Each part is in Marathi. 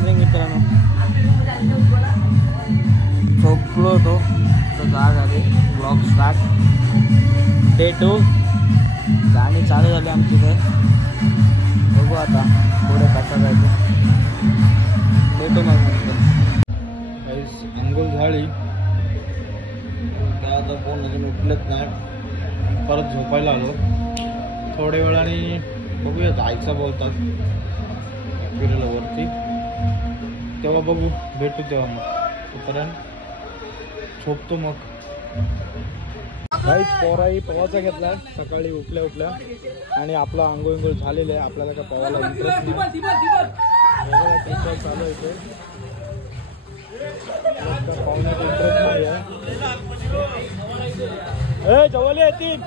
मॉर्निंग मित्रांनो. झोपलो होतो तर जाग आली. Blog start day 2. गाणी चालू झाली आमची. ते बघू आता पुढे कसं जायचं. भेटू मग अंघोळ झाली. आता फोन अजून उठलेत नाही. परत झोपायला आलो. थोड्या वेळाने बघूया जायचं बोलतात फिरायला वरती. तेव्हा बघू भेटू तेव्हा. मग तोपर्यंत झोपतो. मग काहीच पोराही पवायचा घेतलाय सकाळी उठल्या उठल्या. आणि आपला आंघोळ झालेलं आहे. आपल्याला काय पवायला इंटरेस्ट नाही. चालू आहे पाहुण्याचा इंटरेस्ट नाही आहे. जवळ येतील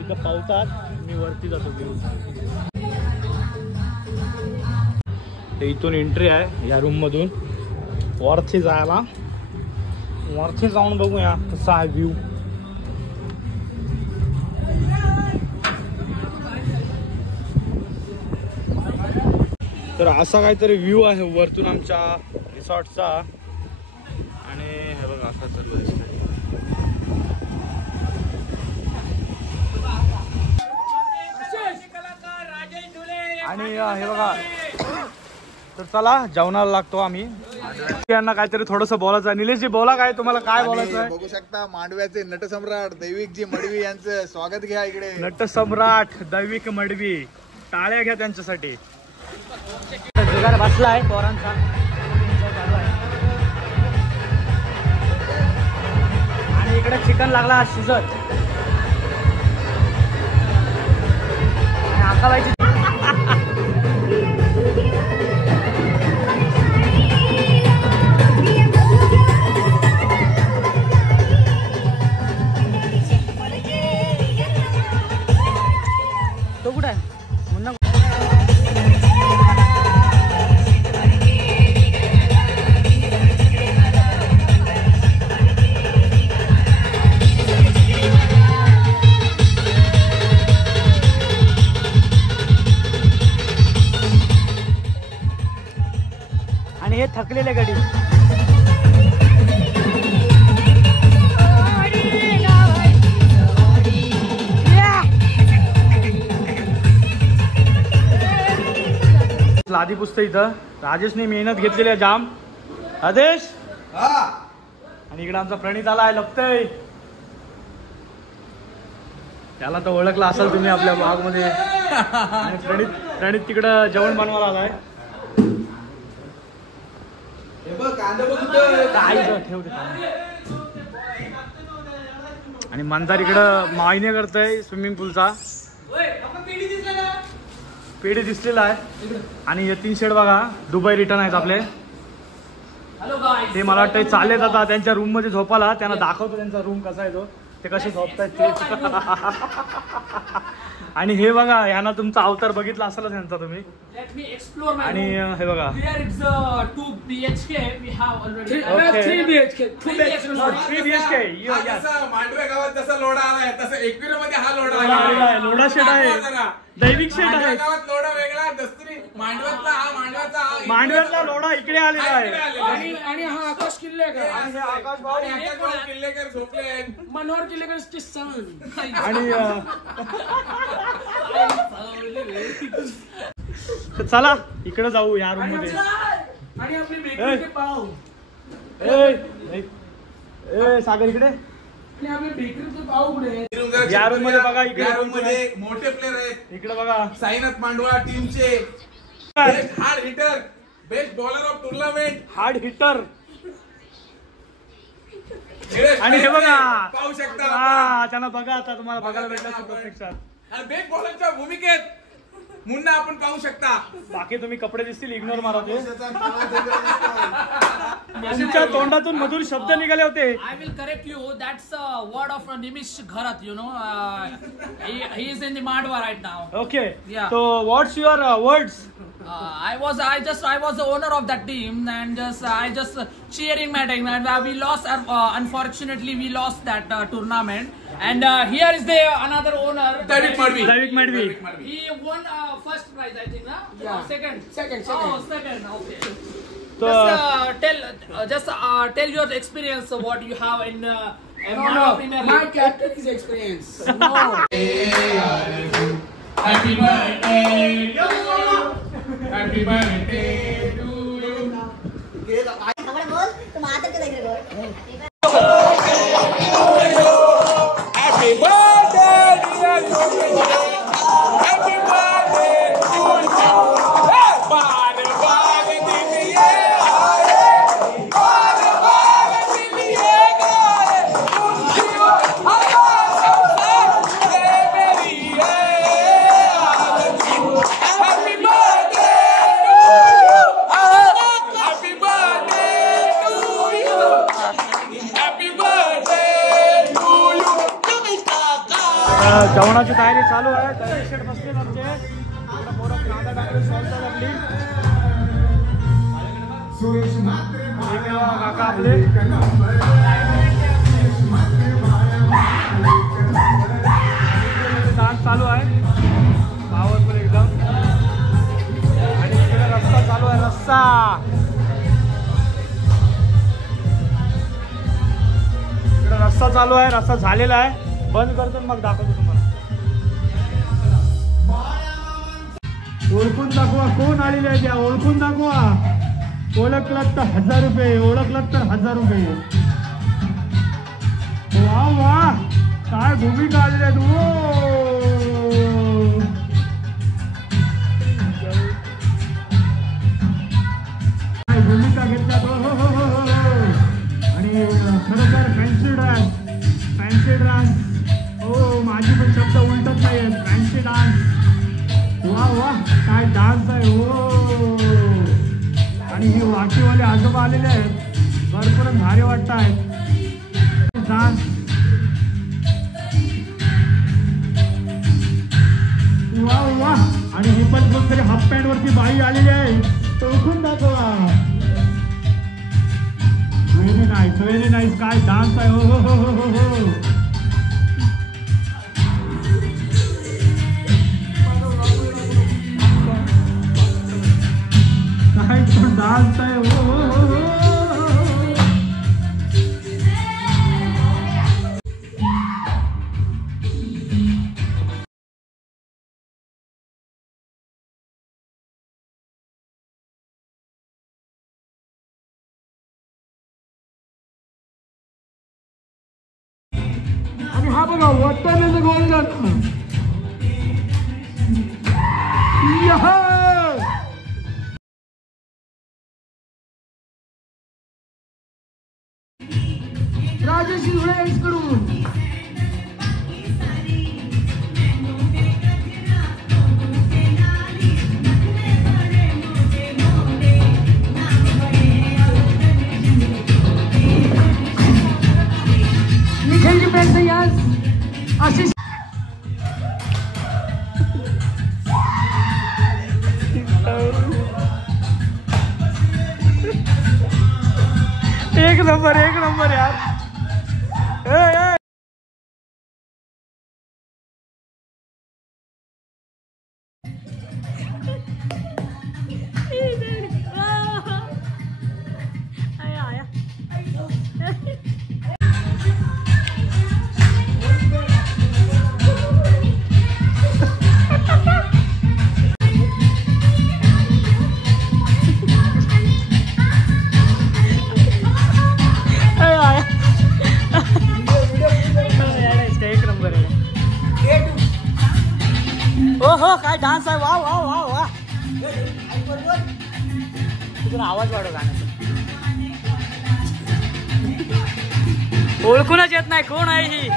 इथं पावतात. मी वरती जातो घेऊन. इथून एंट्री आहे या रूम मधून. वरती जायला वरती जाऊन बघूया कसा आहे व्ह्यू. तर असा काहीतरी व्ह्यू आहे वरतून आमच्या रिसॉर्टचा. आणि हे बघा असा सर्व दिसतंय. आणि हे बघा. तर चला जेवणाला लागतो आम्ही. यांना काहीतरी थोडस बोलायचं आहे. निलेशजी बोला, काय तुम्हाला काय बोलायचं आहे? बघू शकता मांडव्याचे नटसम्राट दैविकजी मडवी यांचं स्वागत घ्या इकडे. नटसम्राट दैविक मडवी, टाळ्या घ्या त्यांच्यासाठी. जुगार बसला आहे पोरांचा. आणि इकडे चिकन लागला शिजत. आणि आकाबाईची तो कुठं आहे मुन्ना? आणि हे थकलेले गडी. लादी पुसतं इथं. राजेशने मेहनत घेतलेली आहे जाम. आदेश. आणि इकडे आमचा प्रणित आला आहे. लपतय. त्याला तर ओळखला असाल तुम्ही आपल्या ब्लॉग मध्ये. आणि प्रणित तिकडं जेवण बनवायला आलाय. ठेवते. आणि मंदार इकडं मायने करतय स्विमिंग पूलचा. पेढी दिसलेला आहे. आणि यतीन शेड बघा दुबई रिटर्न आहेत आपले. ते मला वाटतं चालले जातात त्यांच्या रूम मध्ये झोपायला. त्यांना दाखवतो त्यांचा रूम कसा आहे तो. ते कसे झोपतायत ते. आणि हे बघा ह्यांना तुमचा अवतार बघितला असेलच यांचा तुम्ही. आणि हे बघा 2 BHK we have already 3 BHK. मांडव्या गावात जसा लोढा आलाय तसं एकविरा मध्ये हा लोढा आलाय. लोढा शेड आहे. दैविक शेड आहे. गावात लोढा वेगळा. दस्तुरी मांडव्यातला हा मांडव्यातला लोढा इकडे आलेला आहे. आणि हा आकाश किल्लेकर. आकाश किल्लेकर झोपले. मनोहर किल्लेकर सन. आणि चला इकडे जाऊ या रूम मध्ये. आणि आपली बेकरीचे पाव. सागर इकडे. आणि आपले बेकरीचे पाव कुठे? या रूम मध्ये बघा. इकडे रूम मध्ये मोठे प्लेयर आहेत. इकडे बघा साईनाथ मांडवा टीमचे best hard hitter, best bowler of tournament, hard hitter. आणि हे बघा पाहू शकता. हा त्यांना बघा आता तुम्हाला बघायला भेटला प्रत्यक्षात. आणि बेस्ट बॉलरच्या भूमिकेत मुन्ना आपण पाहू शकता. बाकी तुम्ही कपडे दिसतील इग्नोर मारा ते. त्यांच्या तोंडातून मधुर शब्द निघाले होते. I will correct you. That's a word of Nimish Gharat. You know, he is in the Madhwa right now. Okay. Yeah. So what's your words? I was the owner of that team, and I just cheering my team. And we lost. Unfortunately, we lost that tournament. And here is the another owner. David Madvi. David Madvi. He won first prize, I think, na? Yeah. Second. Second. Oh, second. Okay. So, Just tell your experience of what you have in No, Premier my League. captain is experience. No. Happy birthday to you. Happy birthday to you. हमारा बोल तुम आदर के देख रहे हो Happy birthday dear you. Happy birthday to you. बार बार दिन ये आए, बार बार दिन ये गाए, खुशियों आवाज़ों से ये मेरी है आरज़ू। Happy birthday to you. Happy birthday to you. Happy birthday to you. जेवणाची तयारी चालू आहे. दही शेट बसले आमचे इकडे पोरं कांदा टाकून सॉल्ट लागली. काका आपले डान्स चालू आहे पावरफुल एकदम. आणि इकडे रस्ता चालू आहे. रस्ता इकडे रस्ता चालू आहे. रस्ता झालेला आहे. बंद करतो मग दाखवतो तुम्हाला. ओळखून दाखवा कोण आलेले आहे. त्या ओळखून दाखवा. ओळखलात तर 1000 रुपये. ओळखलात तर 1000 रुपये. वा वा काय भूमिका आलेली आहे. काय भूमिका घेतल्यात. हो हो हो हो हो. आणि खरोखर फॅन्सी डान्स. हो माझी पण शब्द उलटत नाही आहेत. Fancy dance. वा वा काय डान्स आहे. हो आणि हे वाटीवाले आजोबा आलेले आहेत. भरपूरच भारी वाटत आहेत डान्स. वा वा आणि ही पण कोणतरी हाफ पॅन्ट वरती बाई आलेली आहे. ओळखून दाखवा. व्हेरी नाईस काय डान्स आहे. हो हो हो हो हो हो. काय तो डान्स आहे. हो हो हो हो. आणि हा बघा वट्टाण्याचं गोल झालं. राजेश कडून निखिल जी पेन से यार आशीष एक नंबर यार. हो काय डान्स आहे. वा वा वा वा. तुझा आवाज वाढव गाण्याचा. ओळखूनच येत नाही कोण आहे ही.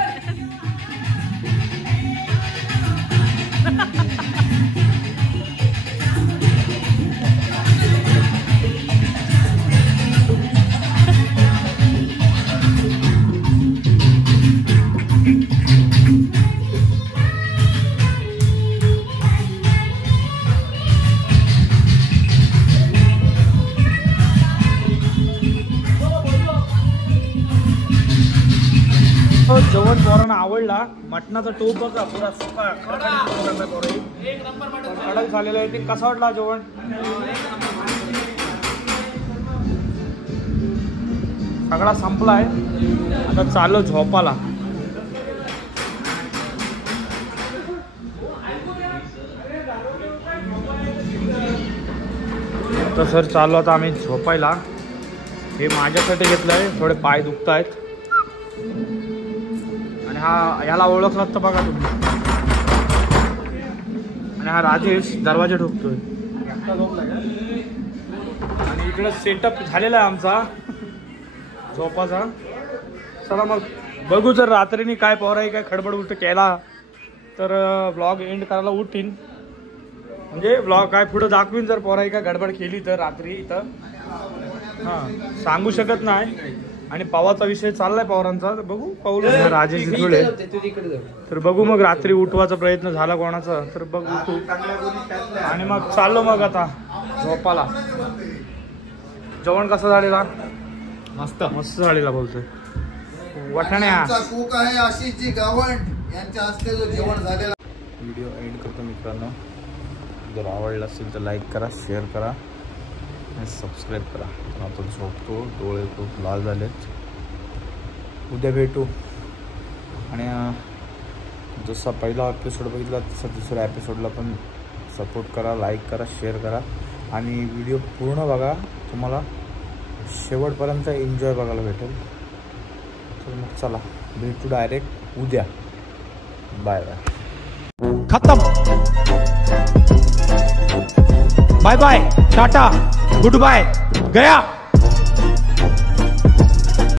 जेवण पोरांना आवडला. मटणाचा टोप बघा पुरा सुका एक नंबर मटण. कडक झालेला आहे. ते कसं वाटला जेवण? सगळा संपला आहे. आता चालू झोपाला. तर सर चाललो आता आम्ही झोपायला. हे माझ्यासाठी घेतलं आहे. थोडे पाय दुखत आहेत. आणि ह्याला ओळखलात तर बघा तुम्ही. आणि हा राजेश दरवाजा ठोकतोय. आणि इकडं सेटअप झालेला आहे आमचा झोपाचा. चला मग बघू. जर रात्रीनी काय पोराई काय खडबड उलट केला तर व्लॉग एंड करायला उठीन. म्हणजे व्लॉग काय पुढं दाखवीन. जर पोराई काय गडबड केली तर रात्री इथं हां सांगू शकत नाही. आणि पवाचा विषय चाललाय पवारांचा. तर बघू पाऊल राजेश थोडे. तर बघू मग रात्री उठवायचा प्रयत्न झाला कोणाचा तर बघ उठू. आणि मग चाललो मग आता झोपाला. जेवण कसं झालेला? मस्त मस्त झालेला बोलतोय. वाटाण्या कूक आहे आशिषजी गावंड यांच्या हस्ते जो जेवण झालेला. व्हिडिओ एंड करतो मित्रांनो. जर आवडला असेल तर लाईक करा, शेअर करा आणि सबस्क्राईब करा. आता झोपतो. डोळे खूप लाल झालेत. उद्या भेटू. आणि जसा पहिला एपिसोड बघितला तसा दुसऱ्या एपिसोडला पण सपोर्ट करा, लाईक करा, शेअर करा. आणि व्हिडिओ पूर्ण बघा. तुम्हाला शेवटपर्यंत एन्जॉय बघायला भेटेल. तर मग चला भेटू डायरेक्ट उद्या. Bye bye. खत्म. बाय बाय, टाटा, गुड बाय, गया.